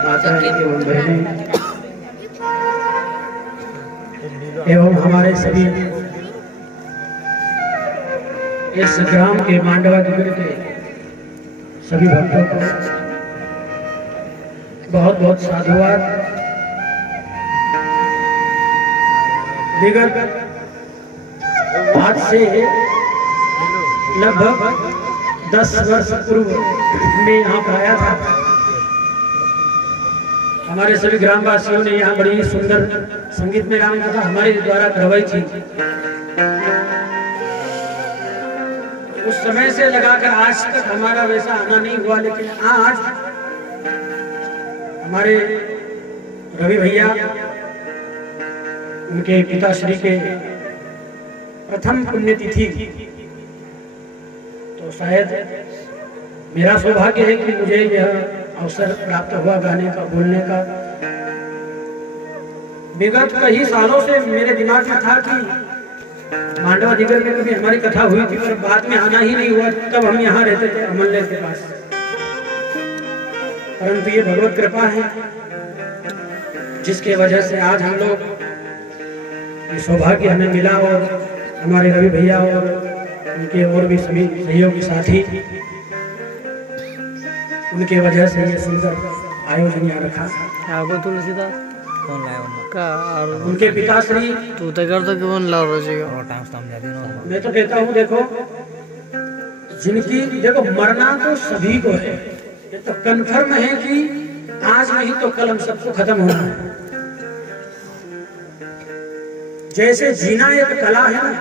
माता एवं बहनें एवं हमारे सभी इस ग्राम के मांडवा गिर के सभी भक्तों को बहुत बहुत साधुवाद। विगत आज से लगभग 10 वर्ष पूर्व मैं यहाँ पर आया था। हमारे सभी ग्रामवासियों ने यहाँ बड़ी सुंदर संगीत में गान कथा हमारे द्वारा करवाई थी। उस समय से लगाकर आज तक हमारा वैसा आना नहीं हुआ, लेकिन आज हमारे रवि भैया उनके पिताश्री के प्रथम पुण्यतिथि, तो शायद मेरा सौभाग्य है कि मुझे यह अवसर प्राप्त हुआ गाने का, बोलने का। विगत कई सालों से मेरे दिमाग में था कि मांडवा दिगर में कभी हमारी कथा हुई थी, पर बाद में आना ही नहीं हुआ। तब हम यहाँ रहते थे अमलनेर के पास, परंतु ये भगवत कृपा है जिसके वजह से आज हम लोग ये सौभाग्य हमें मिला। और हमारे रवि भैया और उनके और भी सभी सहयोगी साथी, उनके वजह से ये सुंदर आयोजन यहाँ रखा। तुलसीदास कौन लाया और उनके पिताश्री तू तो कर तो कौन ला रहा मैं तो कहता हूँ, देखो जिनकी देखो मरना तो सभी को है, ये तो कन्फर्म है कि आज नहीं तो कल हम सबको खत्म होना है। जैसे जीना एक कला है ना,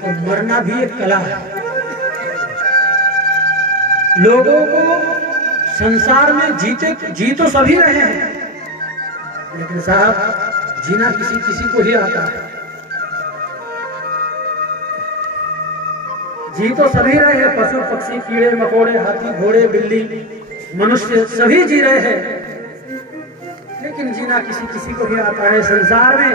तो मरना भी एक कला है। लोगों को संसार में जी तो सभी रहे हैं, लेकिन साहब जीना किसी किसी को ही आता है। जी तो सभी रहे हैं, पशु पक्षी कीड़े मकोड़े हाथी घोड़े बिल्ली मनुष्य सभी जी रहे हैं, लेकिन जीना किसी किसी को ही आता है संसार में।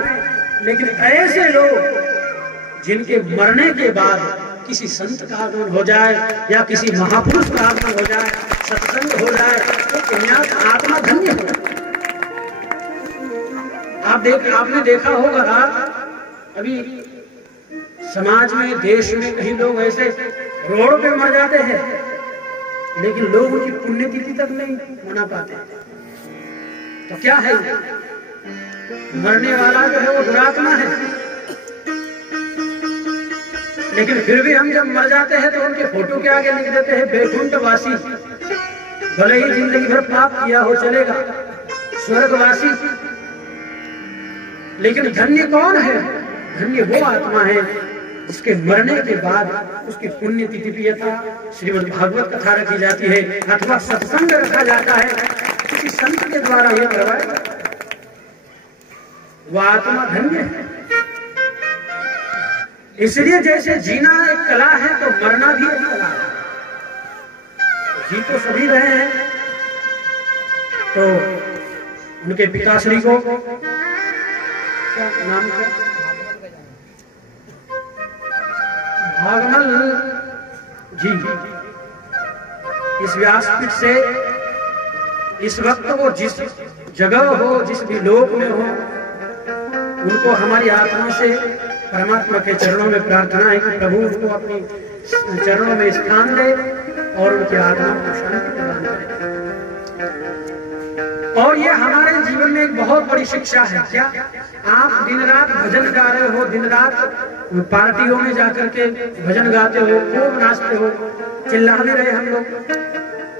लेकिन ऐसे लोग जिनके मरने के बाद किसी संत का आगमन हो जाए या किसी महापुरुष का आगमन हो जाए, सत्संग हो जाए, तो पुण्यात्म आत्मा धन्य हो। आपने देखा होगा अभी समाज में, देश में कई लोग ऐसे रोड पे मर जाते हैं, लेकिन लोग उनकी पुण्यतिथि तक नहीं मना पाते। तो क्या है, मरने वाला जो है वो दुरात्मा है, लेकिन फिर भी हम जब मर जाते हैं तो उनके फोटो के आगे लिख देते हैं बैकुंठवासी। भले ही जिंदगी भर पाप किया हो चलेगा, स्वर्गवासी। लेकिन धन्य कौन है? धन्य वो आत्मा है उसके मरने के बाद उसकी पुण्यतिथि भी यथा श्रीमद् भागवत कथा रखी जाती है अथवा सत्संग रखा जाता है, किसी संत के द्वारा यह करवाया, वह आत्मा धन्य है। इसलिए जैसे जीना एक कला है, तो मरना भी एक कला है। जी तो सभी रहे हैं, तो उनके पिताश्री को क्या नाम क्या, भागमल जी, इस व्यासपीठ से इस वक्त वो जिस जगह हो, जिस भी लोक में हो, उनको हमारी आत्मा से परमात्मा के चरणों में प्रार्थना है कि प्रभु उनको अपनी चरणों में स्थान दे और उनकी आत्मा को शांति प्रदान करे। और ये हमारे जीवन में एक बहुत बड़ी शिक्षा है। क्या आप दिन रात भजन गा रहे हो, दिन रात पार्टियों में जाकर के भजन गाते हो, खूब नाचते हो, चिल्लाते रहे हम लोग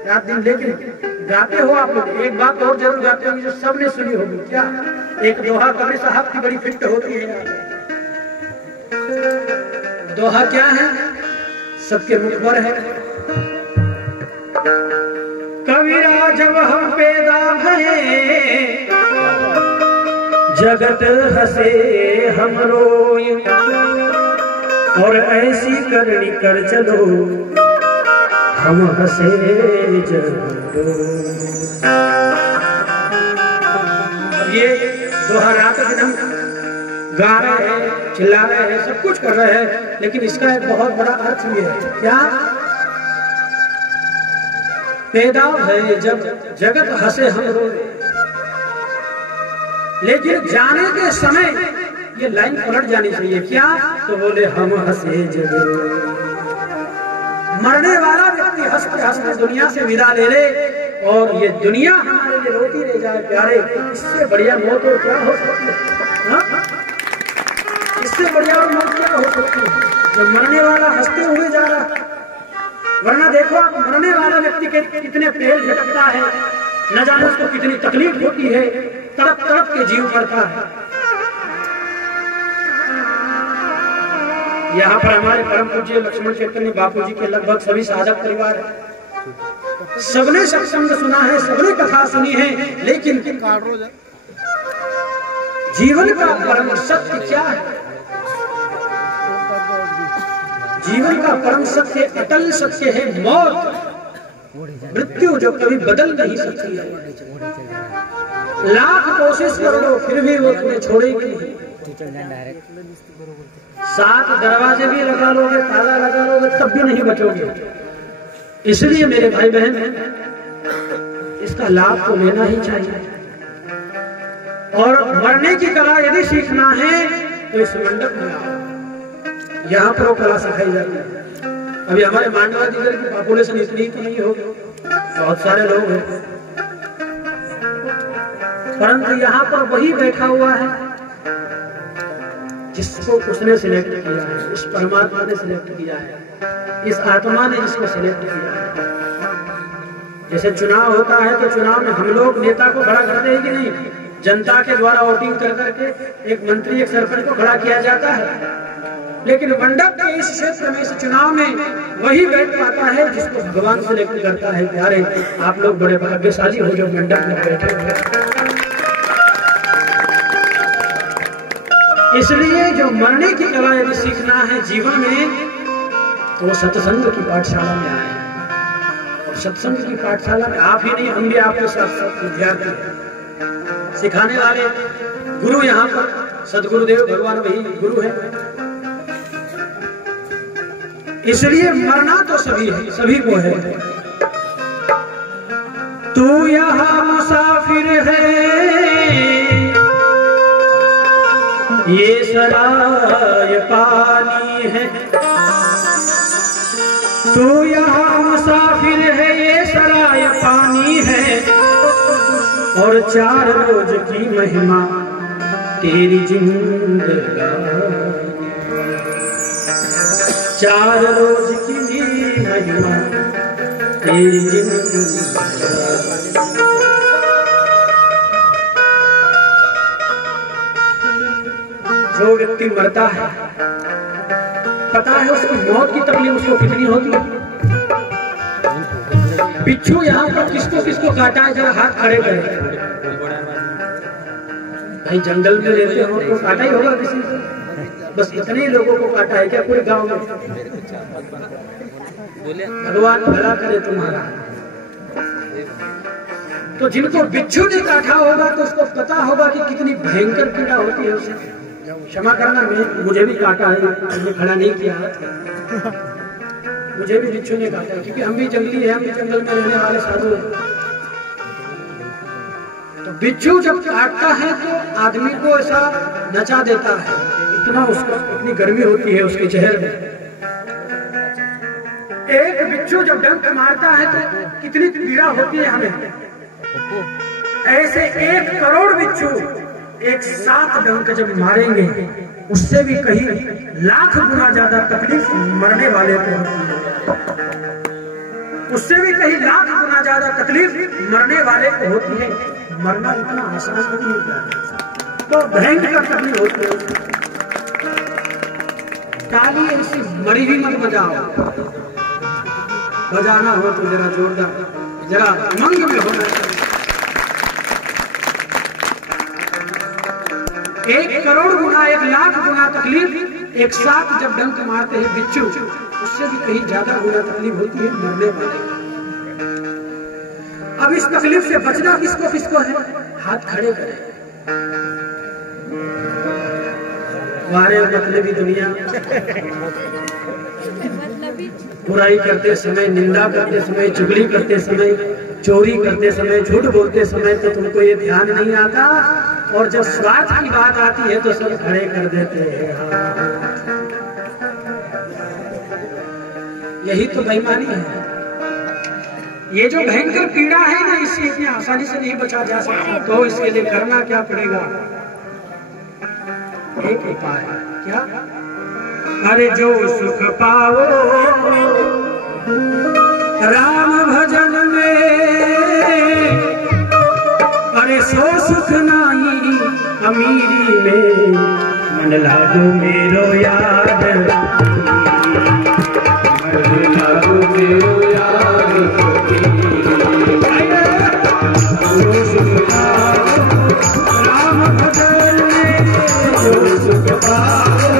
रात दिन, लेकिन गाते हो आप लोग एक बात और जरूर गाते होंगे जो सबने सुनी होगी। क्या? एक दोहा कबीर साहब की बड़ी फिट होती है। दोहा क्या है? सबके मुख पर है। कबीरा जब हम पैदा भये, जगत हंसे हम रोए, और ऐसी करनी कर चलो हम हंसे जब रोए। ये दोहा रात दिन हम गा रहे हैं, चिल्ला रहे हैं, सब कुछ कर रहे हैं, लेकिन इसका एक बहुत बड़ा अर्थ ये है। क्या? पैदा भय जब जगत हंसे हम रोए, लेकिन जाने के समय ये लाइन पलट जानी चाहिए। क्या? तो बोले हम हंसे जग रोए। मरने वाला व्यक्ति हंसते हंसते दुनिया से विदा ले ले और ये दुनिया हमारे लिए रोती रह जाए प्यारे, इससे बढ़िया मौत और क्या हो सकती है? इससे बढ़िया और मौत क्या हो सकती है जब मरने वाला हंसते हुए जा रहा। वरना देखो आप, मरने वाला व्यक्ति के कितने पेड़ झटकता है, न जाने उसको कितनी तकलीफ होती है, तड़प तड़प के जीव पड़ता है। यहाँ पर हमारे परम पूज्य लक्ष्मण चैतन्य बापू जी के लगभग सभी साधक परिवार है। सबने सत्संग सुना है, सबने कथा सुनी है, लेकिन जीवन का परम सत्य क्या है? जीवन का परम सत्य, अटल सत्य है मौत, मृत्यु, जो कभी बदल नहीं सकती है। लाख कोशिश कर लो फिर भी वो तुम्हें छोड़ेगी नहीं। 7 दरवाजे भी लगा लोगे, ताला लगा लोगे, तब भी नहीं बचोगे। इसलिए मेरे भाई बहन, इसका लाभ तो लेना ही चाहिए। और मरने की कला यदि सीखना है तो इस मंडप में आओ, यहाँ पर वो कला सिखाई जाती है। अभी हमारे मांडवा जिले की पॉपुलेशन इतनी तो नहीं होगी, बहुत सारे लोग हैं, परंतु यहाँ पर वही बैठा हुआ है जिसको उसने सिलेक्ट किया है, उस परमात्मा ने सिलेक्ट किया है, इस आत्मा ने जिसको सिलेक्ट किया है। जैसे चुनाव होता है तो चुनाव में हम लोग नेता को खड़ा करते हैं कि नहीं? जनता के द्वारा वोटिंग कर करके एक मंत्री, एक सरपंच को खड़ा किया जाता है। लेकिन मंडप के इस क्षेत्र में, इस चुनाव में वही बैठ पाता है जिसको भगवान सिलेक्ट करता है। प्यारे, आप लोग बड़े भाग्यशाली हो जो मंडप में बैठे हुए। इसलिए जो मरने की कला यदि सीखना है जीवन में, तो वो सत्संग की पाठशाला में आए। और सत्संग की पाठशाला में आप ही नहीं, हम भी आपके साथ विद्यार्थी, सिखाने वाले गुरु यहाँ पर सदगुरुदेव भगवान वही गुरु है। इसलिए मरना तो सभी है, सभी को है। तू यहाँ मुसाफिर है, ये सराय पानी है। तू यहाँ मुसाफिर है, ये सराय पानी है। और 4 रोज की महिमा तेरी जिंदगानी, 4 रोज की महिमा तेरी जिंदगानी। जो व्यक्ति मरता है, पता है उसकी मौत की तकलीफ उसको कितनी होती है। बिच्छू यहाँ पर किसको किसको काटा है, जरा हाथ खड़े करें। भाई जंगल में रहते हो तो काटा ही होगा किसी को, बस इतने ही लोगों को काटा है क्या पूरे गांव में? भगवान भला करे तुम्हारा। तो जिनको बिच्छू ने काटा होगा तो उसको पता होगा कि कितनी भयंकर पीड़ा होती है उसे। क्षमा करना, मुझे भी काटा है, मैंने खड़ा नहीं किया, मुझे भी बिच्छू ने काटा है, क्योंकि हम भी जंगली हैं, हम भी जंगल में रहने वाले साधु हैं। तो बिच्छू जब काटता है तो आदमी को ऐसा नचा देता है, इतना उसको, इतनी गर्मी होती है उसके चेहरे में। एक बिच्छू जब डंक मारता है तो कितनी पीड़ा होती है हमें। ऐसे 1 करोड़ बिच्छू एक साथ डंक जब मारेंगे, उससे भी कहीं लाख गुना ज्यादा तकलीफ मरने वाले को होती है। उससे भी कहीं लाख गुना ज्यादा तकलीफ मरने वाले को होती है। मरना इतना आसान नहीं होता, तो भयंकर तकलीफ होती है। ताली ऐसी मरी भी मत बजाओ, बजाना हो तो जरा जोरदार, जरा उमंग में होना चाहिए। 1 करोड़ गुना, 1 लाख गुना तकलीफ एक साथ जब डंक मारते हैं बिच्छू, उससे भी कहीं ज्यादा गुना तकलीफ होती है मरने वाले। अब इस तकलीफ से बचना किसको किसको है? हाथ खड़े करें। हमारे मतलबी दुनिया, बुराई करते समय, निंदा करते समय, चुगली करते समय, चोरी करते समय, झूठ बोलते समय तो तुमको ये ध्यान नहीं आता, और जब स्वार्थ की बात आती है तो सब खड़े कर देते हैं। यही तो बेईमानी है। ये जो भयंकर पीड़ा है ना, इससे इतनी आसानी से नहीं बचा जा सकता। तो इसके लिए करना क्या पड़ेगा? एक उपाय। क्या? अरे जो सुख पाओ राम भजन में, अरे सो सुख नाही अमीरी में, मन लागो मेरो याद, मन लागो मेरो याद, जो सुख पाओ राम भजन में, जो सुख पाओ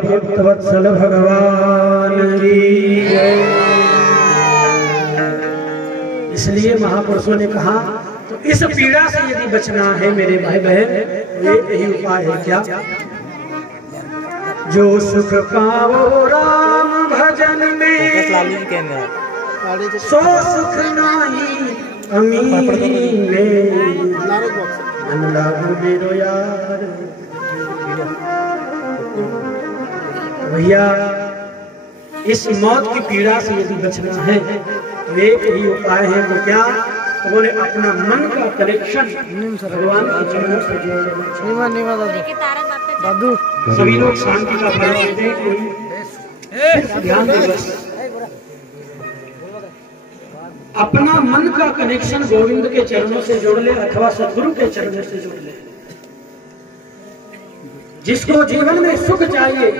बोलिए भक्तवत्सल भगवान की। इसलिए महापुरुषों ने कहा तो इस पीड़ा से यदि बचना है मेरे भाई बहन, यही उपाय है क्या? जो सुख पाओ राम भजन में, सो सुख नाही अमीरी में, मन लागू मेरो यार। भैया इस मौत की पीड़ा से यदि बचना है तो एक ही उपाय है, तो क्या? तो बोले अपना मन का कनेक्शन भगवान के चरणों से जोड़। दादू सभी लोग शांति का फल देते हैं, कोई ध्यान दे बस। अपना मन का कनेक्शन गोविंद के चरणों से जोड़ ले अथवा सद्गुरु के चरणों से जोड़ ले। जिसको जीवन में सुख चाहिए